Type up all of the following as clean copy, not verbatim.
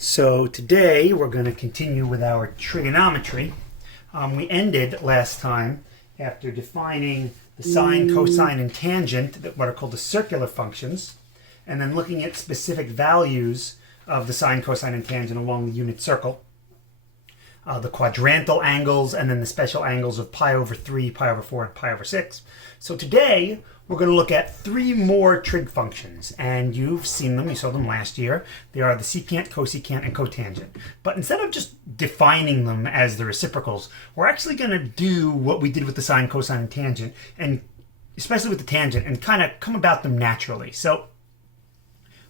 So today we're going to continue with our trigonometry. We ended last time after defining the sine, cosine, and tangent, what are called the circular functions, and then looking at specific values of the sine, cosine, and tangent along the unit circle. The quadrantal angles, and then the special angles of pi over 3, pi over 4, and pi over 6. So today, we're going to look at 3 more trig functions, and you've seen them, you saw them last year. They are the secant, cosecant, and cotangent. But instead of just defining them as the reciprocals, we're actually going to do what we did with the sine, cosine, and tangent, and especially with the tangent, and kind of come about them naturally. So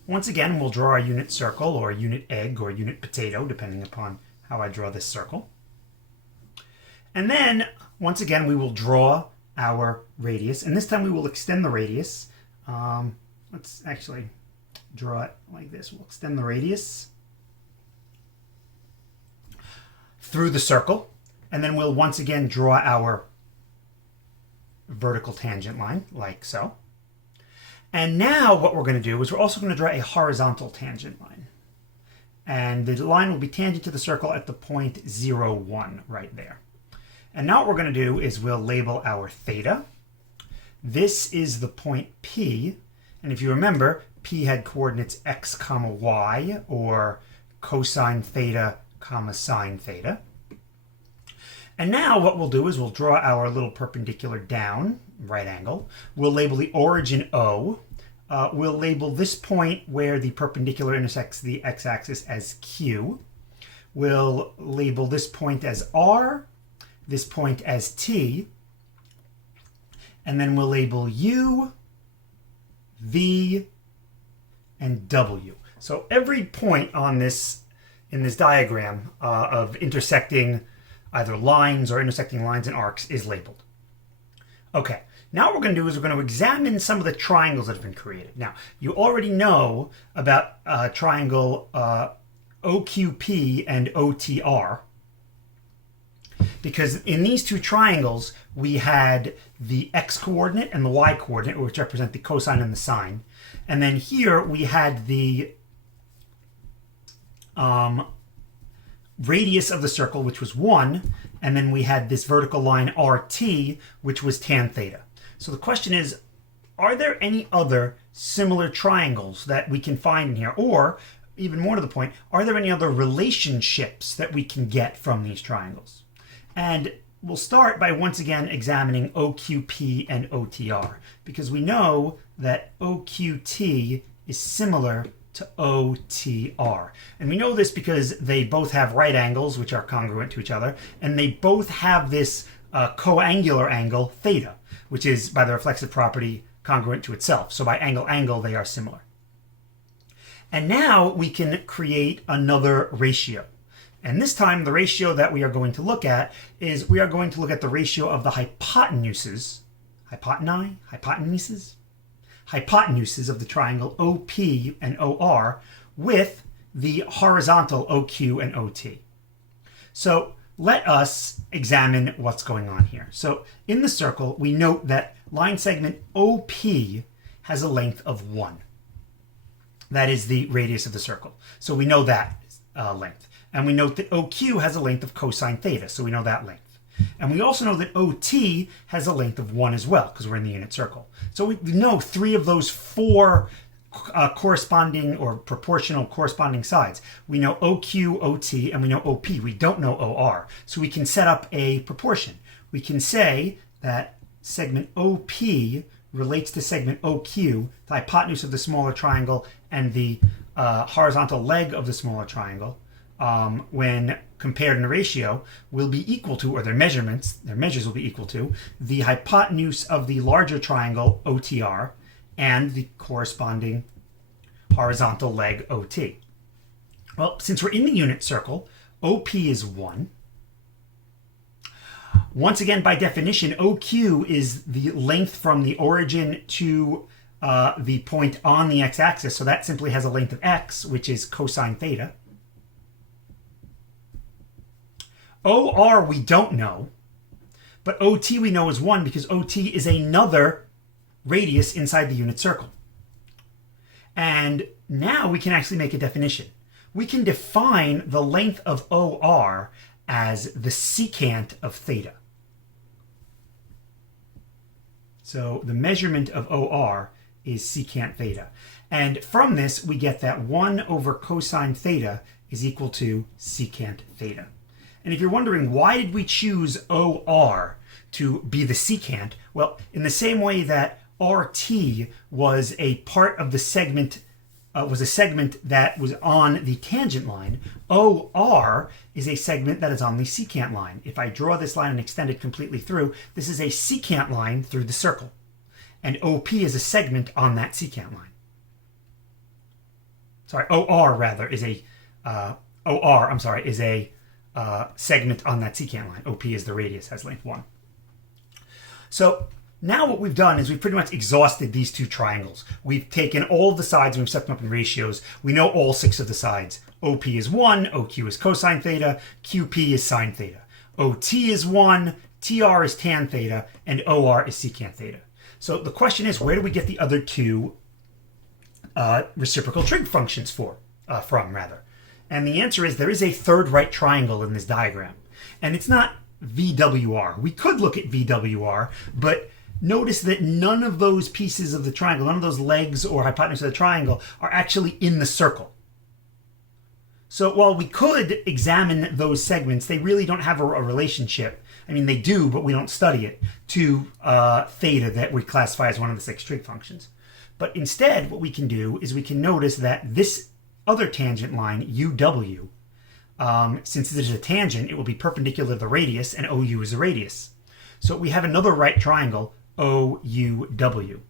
once again, we'll draw a unit circle, or a unit egg, or a unit potato, depending upon how I draw this circle. And then, once again, we will draw our radius. And this time we will extend the radius. Let's actually draw it like this. We'll extend the radius through the circle. And then we'll once again draw our vertical tangent line, like so. And now what we're going to do is we're also going to draw a horizontal tangent line. And the line will be tangent to the circle at the point 0, 1 right there. And now what we're going to do is we'll label our theta. This is the point P. And if you remember, P had coordinates x comma y, or cosine theta comma sine theta. And now what we'll do is we'll draw our little perpendicular down, right angle. We'll label the origin O. We'll label this point where the perpendicular intersects the x-axis as Q. We'll label this point as R, this point as T, and then we'll label U, V, and W. So every point on this, in this diagram of intersecting either lines or intersecting lines and arcs is labeled. Okay. Now what we're going to do is we're going to examine some of the triangles that have been created. Now, you already know about triangle OQP and OTR, because in these two triangles, we had the x-coordinate and the y-coordinate, which represent the cosine and the sine. And then here we had the radius of the circle, which was 1, and then we had this vertical line RT, which was tan theta. So the question is, are there any other similar triangles that we can find in here? Or, even more to the point, are there any other relationships that we can get from these triangles? And we'll start by once again examining OQP and OTR, because we know that OQT is similar to OTR. And we know this because they both have right angles, which are congruent to each other, and they both have this coangular angle, theta, which is, by the reflexive property, congruent to itself. So by angle, they are similar. And now we can create another ratio. And this time, the ratio that we are going to look at is we are going to look at the ratio of the hypotenuses of the triangle OP and OR with the horizontal OQ and OT. So let us examine what's going on here. So in the circle, we note that line segment OP has a length of 1. That is the radius of the circle. So we know that length. And we note that OQ has a length of cosine theta, so we know that length. And we also know that OT has a length of 1 as well, because we're in the unit circle. So we know 3 of those 4 corresponding or proportional corresponding sides. We know OQ, OT, and we know OP. We don't know OR. So we can set up a proportion. We can say that segment OP relates to segment OQ, the hypotenuse of the smaller triangle, and the horizontal leg of the smaller triangle, when compared in a ratio, will be equal to, or their measures will be equal to, the hypotenuse of the larger triangle, OTR, and the corresponding horizontal leg, OT. Well, since we're in the unit circle, OP is 1. Once again, by definition, OQ is the length from the origin to the point on the x-axis, so that simply has a length of x, which is cosine theta. OR we don't know, but OT we know is 1 because OT is another radius inside the unit circle. And now we can actually make a definition. we can define the length of OR as the secant of theta. So the measurement of OR is secant theta. And from this, we get that 1 over cosine theta is equal to secant theta. And if you're wondering, why did we choose OR to be the secant? Well, in the same way that RT was a part of the segment, was a segment that was on the tangent line, OR is a segment that is on the secant line. If I draw this line and extend it completely through, this is a secant line through the circle. And OP is a segment on that secant line. Sorry, OR rather is a segment on that secant line. OP is the radius, has length 1. So now what we've done is we've pretty much exhausted these two triangles. We've taken all of the sides and we've set them up in ratios. We know all 6 of the sides. OP is 1, OQ is cosine theta, QP is sine theta. OT is 1, TR is tan theta, and OR is secant theta. So the question is, where do we get the other two reciprocal trig functions from? And the answer is there is a third right triangle in this diagram. And it's not VWR. We could look at VWR, but notice that none of those pieces of the triangle, none of those legs or hypotenuse of the triangle are actually in the circle. So while we could examine those segments, they really don't have a relationship. I mean, they do, but we don't study it, to theta that we classify as one of the 6 trig functions. But instead, what we can do is we can notice that this other tangent line, UW, since it is a tangent, it will be perpendicular to the radius, and OU is the radius. So we have another right triangle, OUW.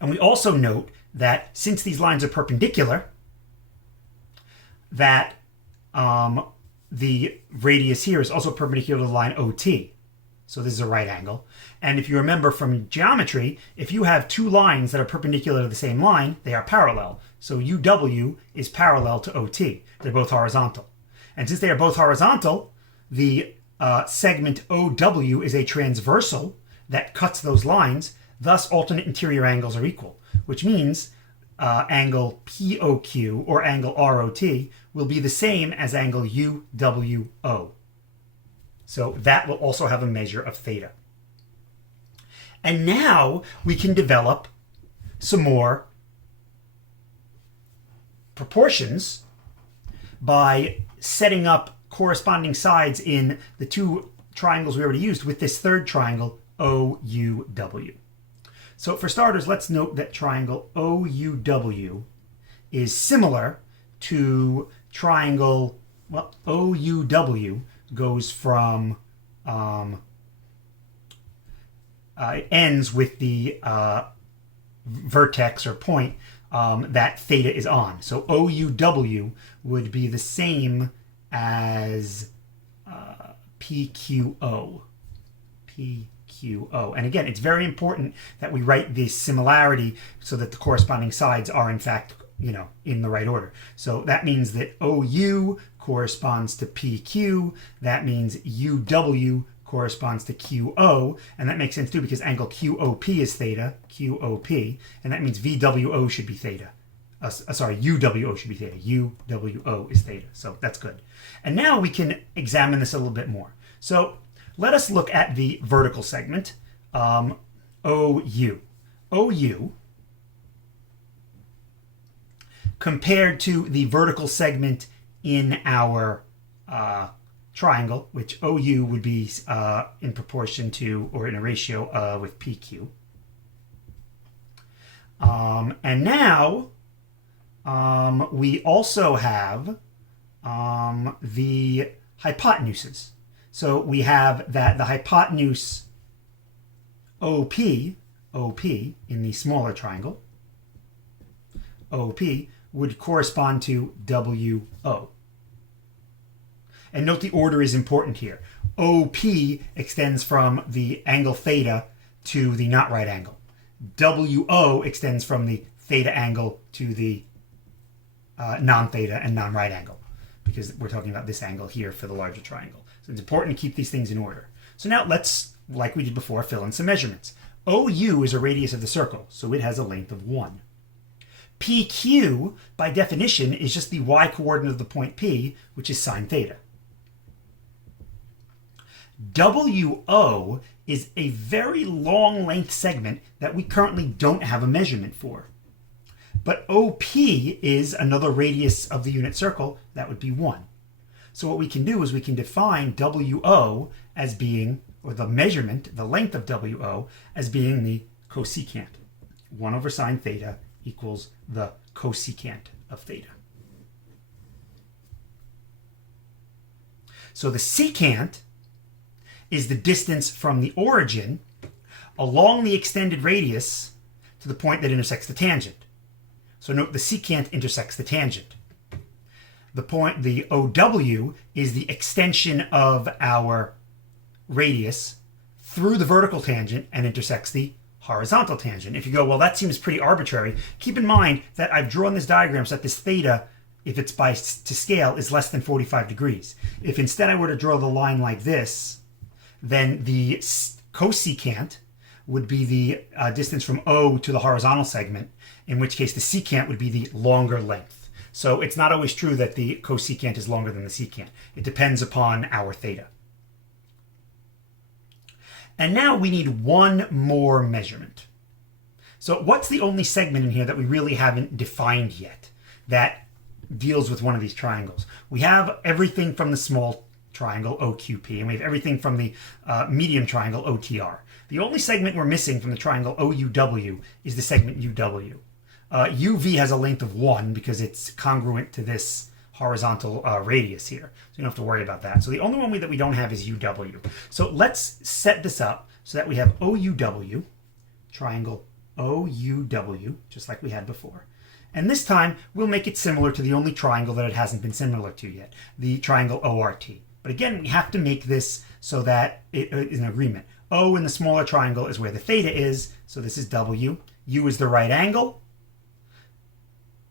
And we also note that since these lines are perpendicular, that the radius here is also perpendicular to the line OT. So this is a right angle. And if you remember from geometry, if you have two lines that are perpendicular to the same line, they are parallel. So UW is parallel to OT. They're both horizontal. And since they are both horizontal, the segment OW is a transversal that cuts those lines. Thus, alternate interior angles are equal, which means angle POQ or angle ROT will be the same as angle UWO. So that will also have a measure of theta. And now we can develop some more proportions by setting up corresponding sides in the two triangles we already used with this third triangle, OUW. So for starters, let's note that triangle OUW is similar to triangle, well, OUW goes from, it ends with the vertex or point that theta is on. So OUW would be the same as PQO. PQO. And again, it's very important that we write this similarity so that the corresponding sides are in fact, in the right order. So that means that OU corresponds to PQ. That means UW corresponds to QO. And that makes sense too because angle QOP is theta, QOP. And that means VWO should be theta. UWO should be theta. UWO is theta. So that's good. And now we can examine this a little bit more. So let us look at the vertical segment, OU. OU compared to the vertical segment in our triangle, which OU would be in proportion to or in a ratio with PQ. And now we also have the hypotenuses. So we have that the hypotenuse OP in the smaller triangle, OP, would correspond to WO. And note the order is important here. OP extends from the angle theta to the not right angle. WO extends from the theta angle to the non-theta and non-right angle, because we're talking about this angle here for the larger triangle. So it's important to keep these things in order. So now let's, like we did before, fill in some measurements. OU is a radius of the circle, so it has a length of 1. PQ, by definition, is just the y-coordinate of the point P, which is sine theta. WO is a very long length segment that we currently don't have a measurement for. But OP is another radius of the unit circle, that would be 1. So what we can do is we can define WO as being, or the measurement, the length of WO, as being the cosecant. 1 over sine theta equals the cosecant of theta. So the secant is the distance from the origin along the extended radius to the point that intersects the tangent. So note the secant intersects the tangent. The OW is the extension of our radius through the vertical tangent and intersects the horizontal tangent. If you go, well, that seems pretty arbitrary, keep in mind that I've drawn this diagram so that this theta, if it's to scale, is less than 45 degrees. If instead I were to draw the line like this, then the cosecant would be the distance from O to the horizontal segment, in which case the secant would be the longer length. So it's not always true that the cosecant is longer than the secant. It depends upon our theta. And now we need one more measurement. So what's the only segment in here that we really haven't defined yet that deals with one of these triangles? We have everything from the small triangle OQP, and we have everything from the medium triangle OTR. The only segment we're missing from the triangle OUW is the segment UW. UV has a length of 1 because it's congruent to this horizontal radius here. So you don't have to worry about that. So the only one that we don't have is UW. So let's set this up so that we have OUW, triangle OUW, just like we had before. And this time we'll make it similar to the only triangle that it hasn't been similar to yet, the triangle ORT. But again, we have to make this so that it is an agreement. O in the smaller triangle is where the theta is, so this is W. U is the right angle.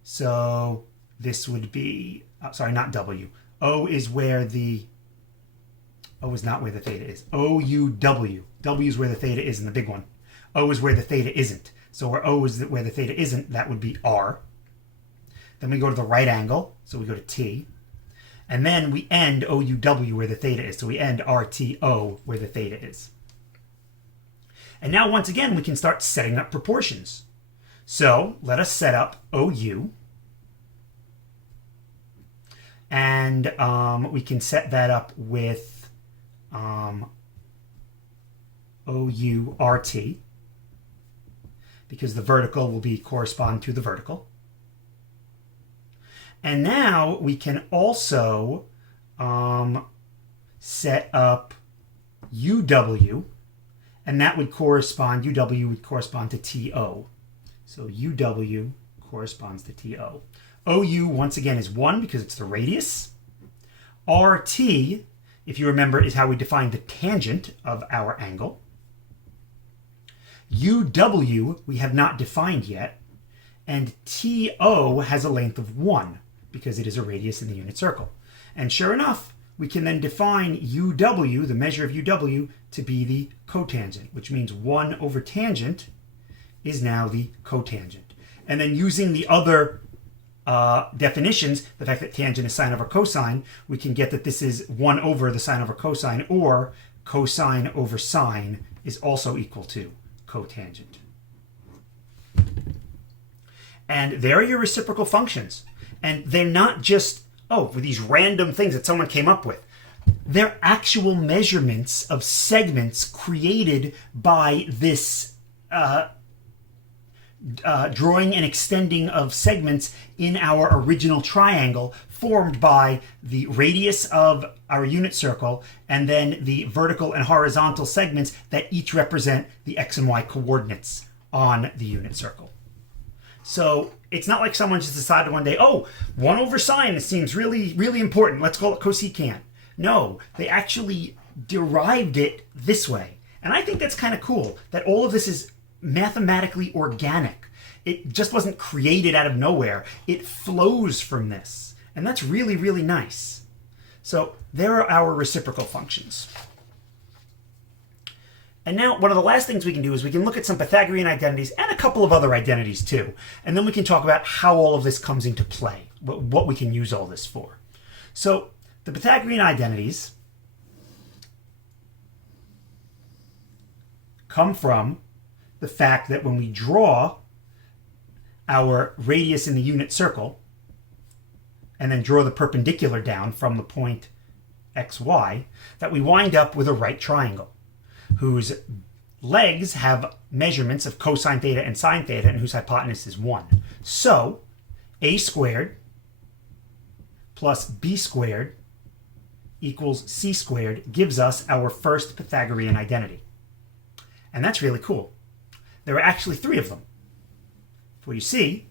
So this would be, sorry, not W. O is where the, O is not where the theta is. OUW. W is where the theta is in the big one. O is where the theta isn't. So where O is where the theta isn't, that would be R. Then we go to the right angle, so we go to T. And then we end OUW where the theta is. So we end RTO where the theta is. And now once again, we can start setting up proportions. So let us set up OU. And we can set that up with OURT, because the vertical will correspond to the vertical. And now we can also set up UW, and that would correspond, UW would correspond to TO. So UW corresponds to TO. OU, once again, is 1 because it's the radius. RT, if you remember, is how we define the tangent of our angle. UW, we have not defined yet. And TO has a length of 1 because it is a radius in the unit circle. And sure enough, we can then define UW, the measure of UW, to be the cotangent, which means 1 over tangent is now the cotangent. And then using the other definitions, the fact that tangent is sine over cosine, we can get that this is 1 over the sine over cosine, or cosine over sine is also equal to cotangent. And there are your reciprocal functions. And they're not just, with these random things that someone came up with. They're actual measurements of segments created by this drawing and extending of segments in our original triangle formed by the radius of our unit circle and then the vertical and horizontal segments that each represent the x and y coordinates on the unit circle. So it's not like someone just decided one day, 1 over sine seems really, really important. Let's call it cosecant. No, they actually derived it this way. And I think that's kind of cool that all of this is mathematically organic. It just wasn't created out of nowhere. It flows from this. And that's really, really nice. So there are our reciprocal functions. And now one of the last things we can do is we can look at some Pythagorean identities and a couple of other identities too. And then we can talk about how all of this comes into play, what we can use all this for. So the Pythagorean identities come from the fact that when we draw our radius in the unit circle and then draw the perpendicular down from the point xy, that we wind up with a right triangle whose legs have measurements of cosine theta and sine theta and whose hypotenuse is 1. So a squared plus b squared equals c squared gives us our first Pythagorean identity. And that's really cool. There are actually 3 of them. For you see,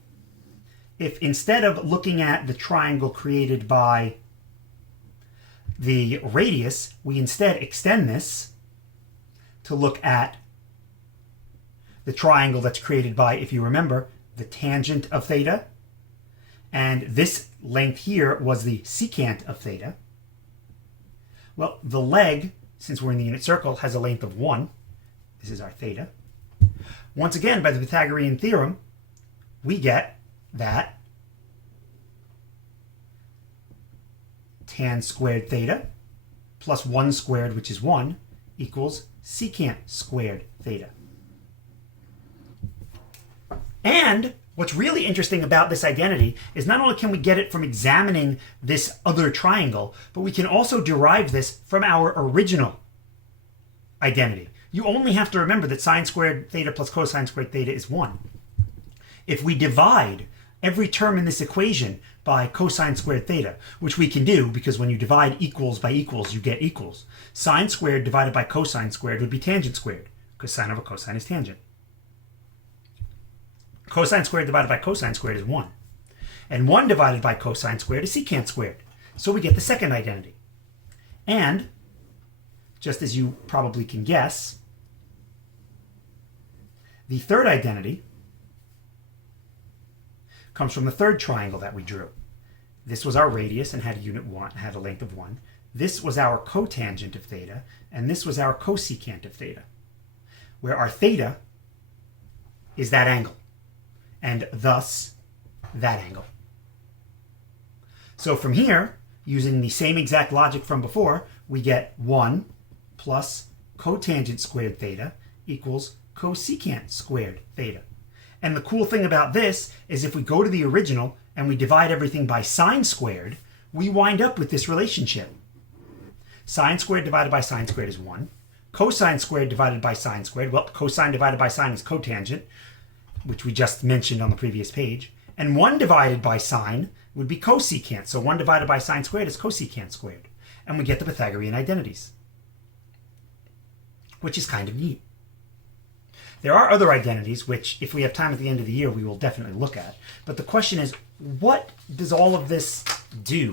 if instead of looking at the triangle created by the radius, we instead extend this to look at the triangle that's created by, if you remember, the tangent of theta. And this length here was the secant of theta. Well, the leg, since we're in the unit circle, has a length of 1. This is our theta. Once again, by the Pythagorean theorem, we get that tan squared theta plus 1 squared, which is 1, equals secant squared theta. And what's really interesting about this identity is not only can we get it from examining this other triangle, but we can also derive this from our original identity. You only have to remember that sine squared theta plus cosine squared theta is 1. If we divide every term in this equation by cosine squared theta, which we can do because when you divide equals by equals, you get equals. Sine squared divided by cosine squared would be tangent squared, because sine over cosine is tangent. Cosine squared divided by cosine squared is 1. And 1 divided by cosine squared is secant squared. So we get the second identity. And, just as you probably can guess, the third identity comes from the third triangle that we drew. This was our radius and had a length of 1. This was our cotangent of theta, and this was our cosecant of theta, where our theta is that angle, and thus that angle. So from here, using the same exact logic from before, we get 1 plus cotangent squared theta equals cosecant squared theta. And the cool thing about this is if we go to the original and we divide everything by sine squared, we wind up with this relationship. Sine squared divided by sine squared is 1. Cosine squared divided by sine squared, well, cosine divided by sine is cotangent, which we just mentioned on the previous page. And 1 divided by sine would be cosecant. So 1 divided by sine squared is cosecant squared. And we get the Pythagorean identities, which is kind of neat. There are other identities, which if we have time at the end of the year, we will definitely look at. But the question is, what does all of this do?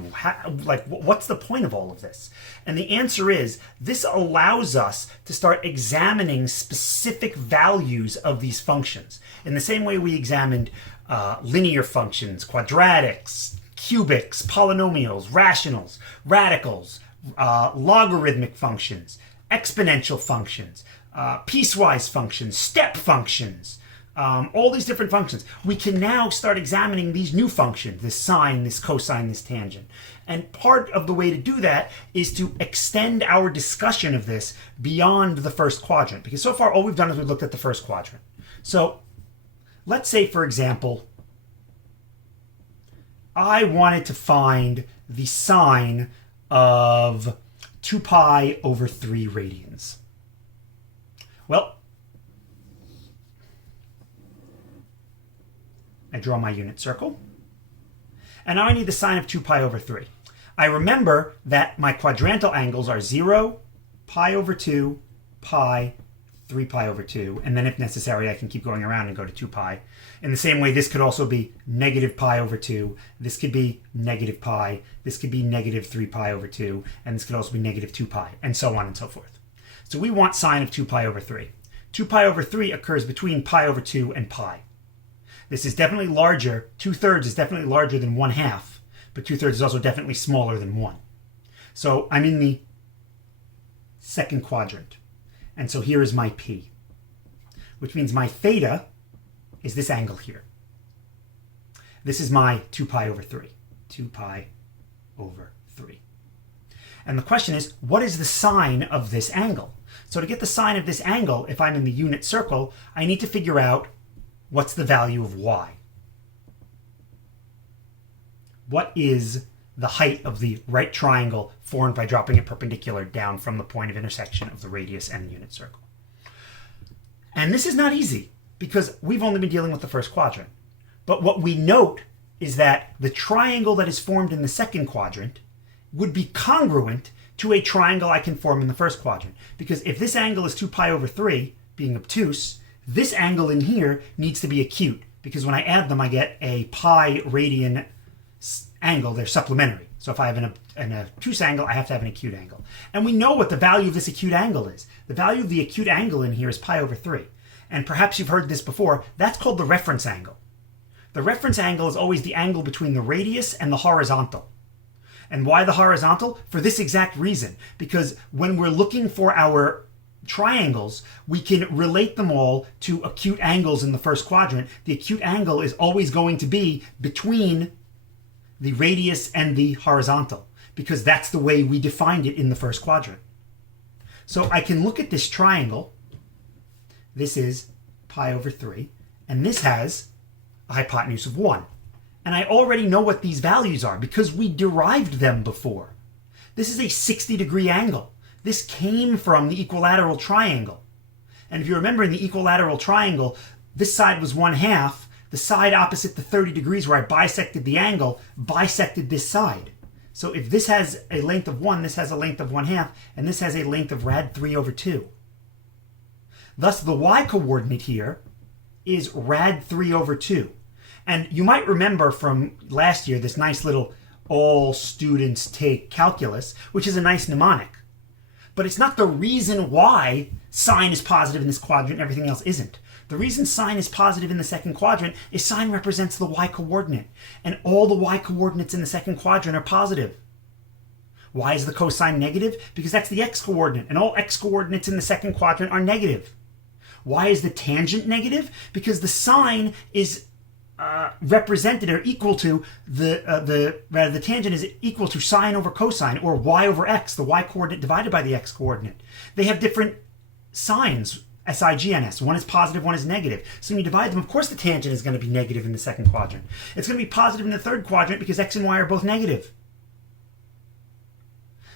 What's the point of all of this? And the answer is, this allows us to start examining specific values of these functions. In the same way we examined linear functions, quadratics, cubics, polynomials, rationals, radicals, logarithmic functions, exponential functions, piecewise functions, step functions, all these different functions. We can now start examining these new functions, this sine, this cosine, this tangent. And part of the way to do that is to extend our discussion of this beyond the first quadrant. Because so far all we've done is we've looked at the first quadrant. So let's say, for example, I wanted to find the sine of 2 pi over 3 radians. Well, I draw my unit circle. And now I need the sine of 2 pi over 3. I remember that my quadrantal angles are 0, pi over 2, pi, 3 pi over 2. And then if necessary, I can keep going around and go to 2 pi. In the same way, this could also be negative pi over 2. This could be negative pi. This could be negative 3 pi over 2. And this could also be negative 2 pi, and so on and so forth. So we want sine of 2 pi over 3. 2 pi over 3 occurs between pi over 2 and pi. This is definitely larger. 2/3 is definitely larger than 1/2, but 2/3 is also definitely smaller than 1. So I'm in the second quadrant. And so here is my P, which means my theta is this angle here. This is my 2 pi over 3. 2 pi over 3. And the question is, what is the sine of this angle? So to get the sine of this angle, if I'm in the unit circle, I need to figure out what's the value of y. What is the height of the right triangle formed by dropping it perpendicular down from the point of intersection of the radius and the unit circle? And this is not easy because we've only been dealing with the first quadrant. But what we note is that the triangle that is formed in the second quadrant would be congruent to a triangle I can form in the first quadrant. Because if this angle is 2 pi over 3, being obtuse, this angle in here needs to be acute. Because when I add them, I get a pi radian angle. They're supplementary. So if I have an obtuse angle, I have to have an acute angle. And we know what the value of this acute angle is. The value of the acute angle in here is pi over 3. And perhaps you've heard this before. That's called the reference angle. The reference angle is always the angle between the radius and the horizontal. And why the horizontal? For this exact reason. Because when we're looking for our triangles, we can relate them all to acute angles in the first quadrant. The acute angle is always going to be between the radius and the horizontal, because that's the way we defined it in the first quadrant. So I can look at this triangle. This is pi over 3, and this has a hypotenuse of 1. And I already know what these values are because we derived them before. This is a 60-degree angle. This came from the equilateral triangle. And if you remember in the equilateral triangle, this side was 1/2. The side opposite the 30 degrees where I bisected the angle bisected this side. So if this has a length of 1, this has a length of 1/2, and this has a length of rad 3 over 2. Thus the y-coordinate here is rad 3 over 2. And you might remember from last year this nice little all students take calculus, which is a nice mnemonic. But it's not the reason why sine is positive in this quadrant and everything else isn't. The reason sine is positive in the second quadrant is sine represents the y-coordinate. And all the y-coordinates in the second quadrant are positive. Why is the cosine negative? Because that's the x-coordinate, and all x-coordinates in the second quadrant are negative. Why is the tangent negative? Because the sine is represented or equal to the tangent is equal to sine over cosine, or y over x, the y-coordinate divided by the x-coordinate. They have different signs, SIG and S. One is positive, one is negative. So when you divide them, of course the tangent is going to be negative in the second quadrant. It's going to be positive in the third quadrant because x and y are both negative.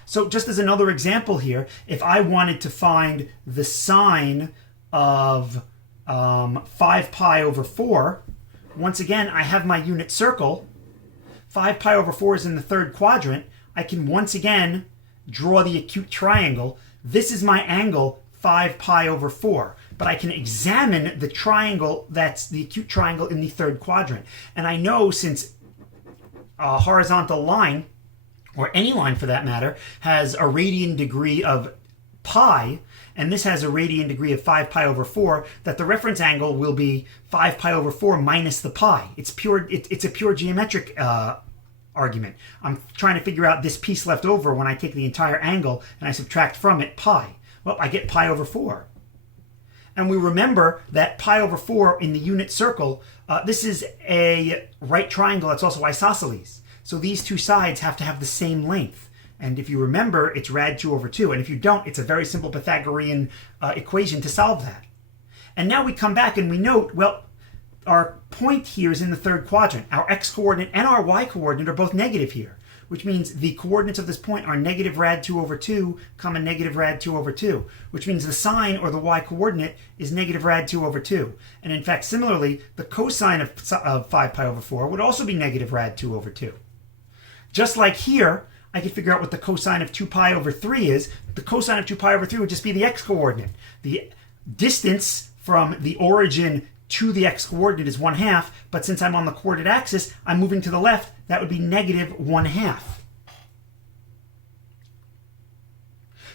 So just as another example here, if I wanted to find the sine of 5 pi over 4, once again, I have my unit circle. 5 pi over 4 is in the third quadrant. I can once again draw the acute triangle. This is my angle, 5 pi over 4. But I can examine the triangle that's the acute triangle in the third quadrant. And I know since a horizontal line, or any line for that matter, has a radian degree of pi, and this has a radian degree of 5 pi over 4, that the reference angle will be 5 pi over 4 minus the pi. It's a pure geometric argument. I'm trying to figure out this piece left over when I take the entire angle and I subtract from it pi. Well, I get pi over 4. And we remember that pi over 4 in the unit circle, this is a right triangle that's also isosceles. So these two sides have to have the same length. And if you remember, it's rad 2 over 2. And if you don't, it's a very simple Pythagorean equation to solve that. And now we come back and we note, well, our point here is in the third quadrant. Our x-coordinate and our y-coordinate are both negative here, which means the coordinates of this point are negative rad 2 over 2, comma negative rad 2 over 2, which means the sine, or the y-coordinate, is negative rad 2 over 2. And in fact, similarly, the cosine of 5 pi over 4 would also be negative rad 2 over 2. Just like here, I can figure out what the cosine of 2 pi over 3 is. The cosine of 2 pi over 3 would just be the x-coordinate. The distance from the origin to the x-coordinate is 1/2, but since I'm on the coordinate axis, I'm moving to the left. That would be negative 1/2.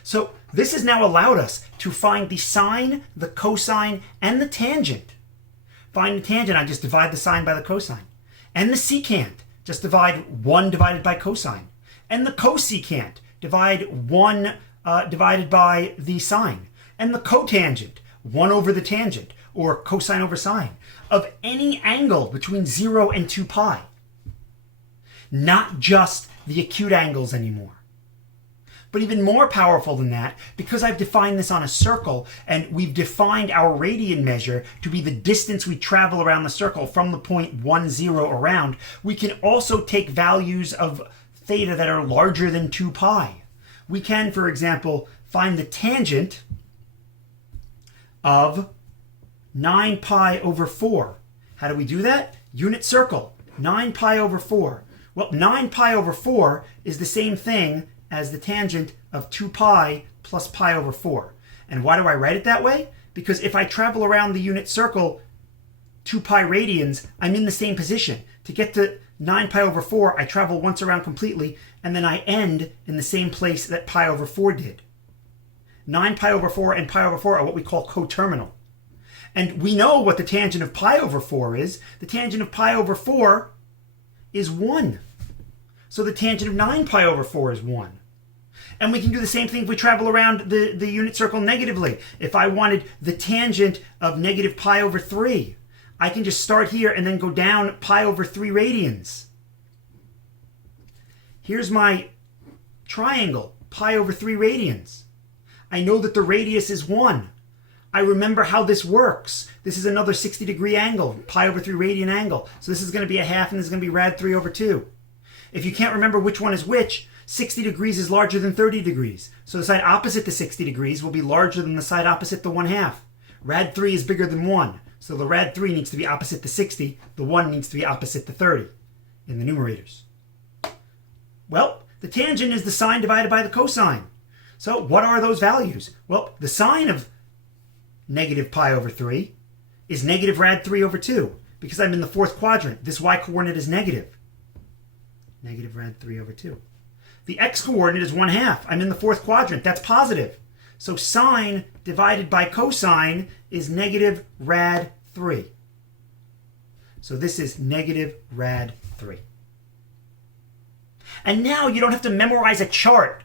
So this has now allowed us to find the sine, the cosine, and the tangent. Find the tangent, I just divide the sine by the cosine. And the secant, just divide 1 divided by cosine. And the cosecant, divide 1 divided by the sine. and the cotangent, 1 over the tangent, or cosine over sine, of any angle between 0 and 2 pi. Not just the acute angles anymore. But even more powerful than that, because I've defined this on a circle, and we've defined our radian measure to be the distance we travel around the circle from the point 1, 0 around, we can also take values of theta that are larger than 2 pi. We can, for example, find the tangent of 9 pi over 4. How do we do that? Unit circle, 9 pi over 4. Well, 9 pi over 4 is the same thing as the tangent of 2 pi plus pi over 4. And why do I write it that way? Because if I travel around the unit circle 2 pi radians, I'm in the same position. To get to 9 pi over 4, I travel once around completely, and then I end in the same place that pi over 4 did. 9 pi over 4 and pi over 4 are what we call coterminal. And we know what the tangent of pi over 4 is. The tangent of pi over 4 is 1. So the tangent of 9 pi over 4 is 1. And we can do the same thing if we travel around the unit circle negatively. If I wanted the tangent of negative pi over 3, I can just start here and then go down pi over 3 radians. Here's my triangle, pi over 3 radians. I know that the radius is 1. I remember how this works. This is another 60-degree angle, pi over 3 radian angle. So this is going to be a half, and this is going to be rad 3 over 2. If you can't remember which one is which, 60 degrees is larger than 30 degrees. So the side opposite the 60 degrees will be larger than the side opposite the 1/2. Rad 3 is bigger than 1. So the rad 3 needs to be opposite the 60. The 1 needs to be opposite the 30 in the numerators. Well, the tangent is the sine divided by the cosine. So what are those values? Well, the sine of negative pi over 3 is negative rad 3 over 2. Because I'm in the 4th quadrant, this y-coordinate is negative. Negative rad 3 over 2. The x-coordinate is 1/2. I'm in the 4th quadrant. That's positive. So sine divided by cosine is negative rad 3. So this is negative rad 3. And now you don't have to memorize a chart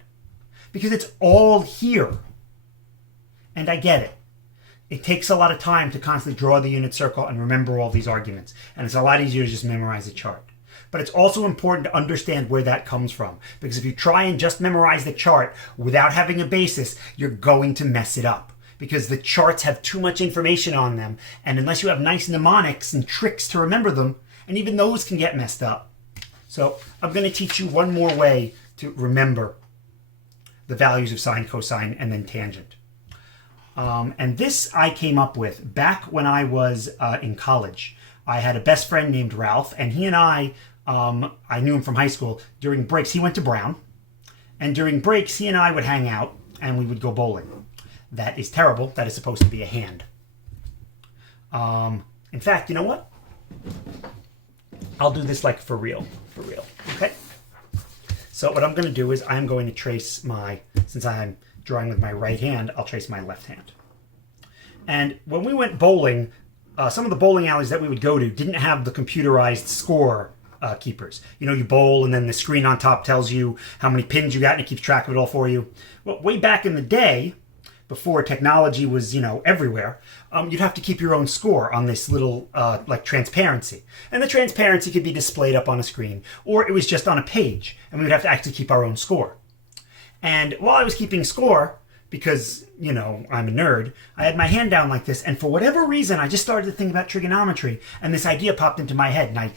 because it's all here. And I get it. It takes a lot of time to constantly draw the unit circle and remember all these arguments. And it's a lot easier to just memorize a chart. But it's also important to understand where that comes from. Because if you try and just memorize the chart without having a basis, you're going to mess it up. Because the charts have too much information on them. And unless you have nice mnemonics and tricks to remember them, and even those can get messed up. So I'm going to teach you one more way to remember the values of sine, cosine, and then tangent. And this I came up with back when I was in college. I had a best friend named Ralph, and he and I knew him from high school. During breaks, he went to Brown, and during breaks, he and I would hang out, and we would go bowling. That is terrible. That is supposed to be a hand. In fact, you know what? I'll do this like for real, okay? So what I'm going to do is I'm going to trace since I'm drawing with my right hand, I'll trace my left hand. And when we went bowling, some of the bowling alleys that we would go to didn't have the computerized score keepers. You know, you bowl and then the screen on top tells you how many pins you got and it keeps track of it all for you. Well, way back in the day, before technology was, everywhere, you'd have to keep your own score on this little, transparency. And the transparency could be displayed up on a screen, or it was just on a page, and we would have to actually keep our own score. And while I was keeping score, because, I'm a nerd, I had my hand down like this, and for whatever reason, I just started to think about trigonometry, and this idea popped into my head, and I,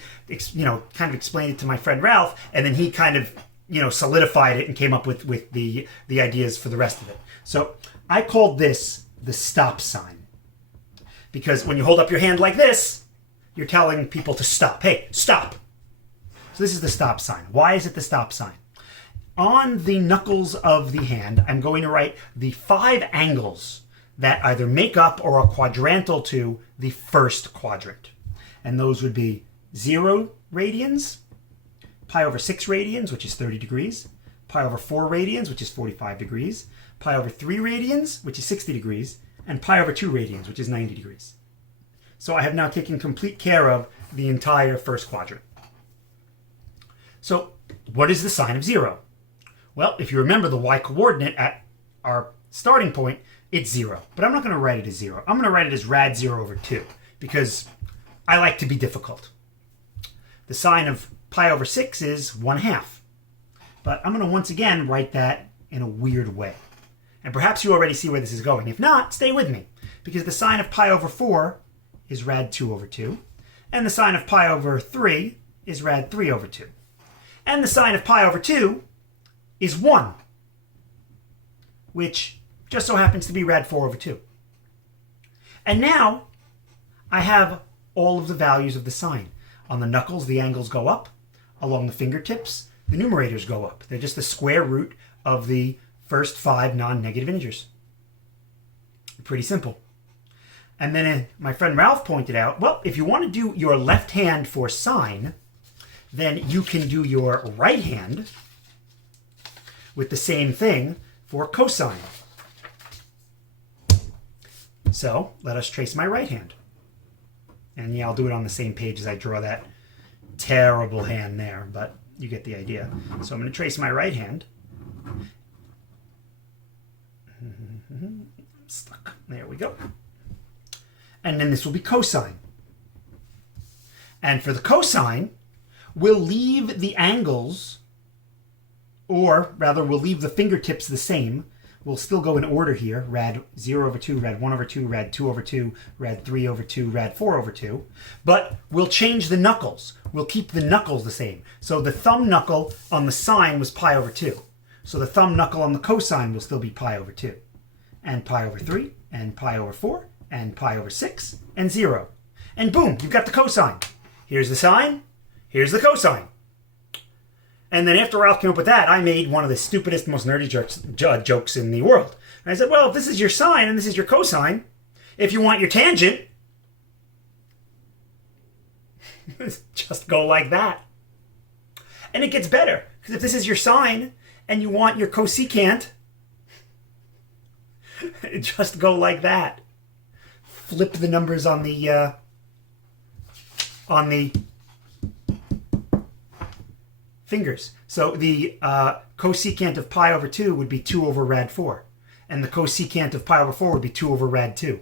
kind of explained it to my friend Ralph, and then he kind of, solidified it and came up with the ideas for the rest of it. So I called this the stop sign, because when you hold up your hand like this, you're telling people to stop. Hey, stop! So this is the stop sign. Why is it the stop sign? On the knuckles of the hand, I'm going to write the 5 angles that either make up or are quadrantal to the first quadrant. And those would be 0 radians, pi over 6 radians, which is 30 degrees, pi over 4 radians, which is 45 degrees, pi over 3 radians, which is 60 degrees, and pi over 2 radians, which is 90 degrees. So I have now taken complete care of the entire first quadrant. So what is the sign of 0? Well, if you remember the y-coordinate at our starting point, it's 0. But I'm not going to write it as 0. I'm going to write it as rad 0 over 2 because I like to be difficult. The sine of pi over 6 is 1/2. But I'm going to once again write that in a weird way. And perhaps you already see where this is going. If not, stay with me. Because the sine of pi over 4 is rad 2 over 2. And the sine of pi over 3 is rad 3 over 2. And the sine of pi over 2 is 1. Which just so happens to be rad 4 over 2. And now I have all of the values of the sine. On the knuckles, the angles go up. Along the fingertips, the numerators go up. They're just the square root of the first 5 non-negative integers. Pretty simple. And then my friend Ralph pointed out, well, if you want to do your left hand for sine, then you can do your right hand with the same thing for cosine. So let us trace my right hand. And yeah, I'll do it on the same page as I draw that terrible hand there, but you get the idea. So I'm going to trace my right hand. Stuck. There we go. And then this will be cosine. And for the cosine, we'll leave the angles, or rather we'll leave the fingertips the same. We'll still go in order here. Rad 0 over 2, rad 1 over 2, rad 2 over 2, rad 3 over 2, rad 4 over 2. But we'll change the knuckles. We'll keep the knuckles the same. So the thumb knuckle on the sine was pi over 2. So the thumb knuckle on the cosine will still be pi over 2. And pi over 3, and pi over 4, and pi over 6, and 0. And boom, you've got the cosine. Here's the sine, here's the cosine. And then after Ralph came up with that, I made one of the stupidest, most nerdy jokes in the world. And I said, well, if this is your sine and this is your cosine, if you want your tangent, just go like that. And it gets better, because if this is your sine and you want your cosecant, just go like that. Flip the numbers on the fingers. So the cosecant of pi over 2 would be 2 over rad 4. And the cosecant of pi over 4 would be 2 over rad 2.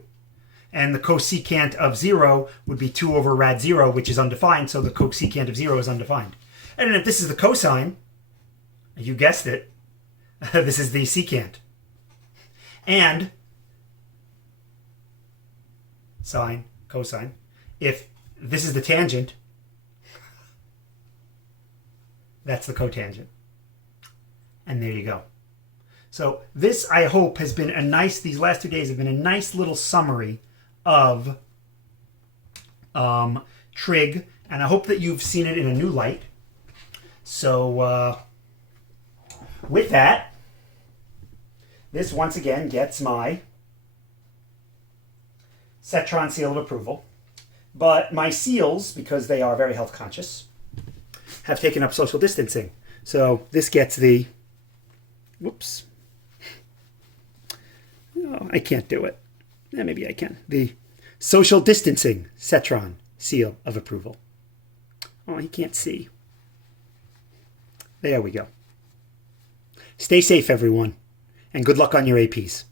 And the cosecant of 0 would be 2 over rad 0, which is undefined, so the cosecant of 0 is undefined. And then if this is the cosine, you guessed it, this is the secant. And sine, cosine, if this is the tangent, that's the cotangent. And there you go. So this, I hope, has been a nice, these last 2 days have been a nice little summary of trig, and I hope that you've seen it in a new light. So with that, this once again gets my Cetron seal of approval. But my seals, because they are very health conscious, have taken up social distancing. So this gets the, whoops. Oh, I can't do it. Maybe I can. The social distancing Cetron seal of approval. Oh, he can't see. There we go. Stay safe, everyone, and good luck on your APs.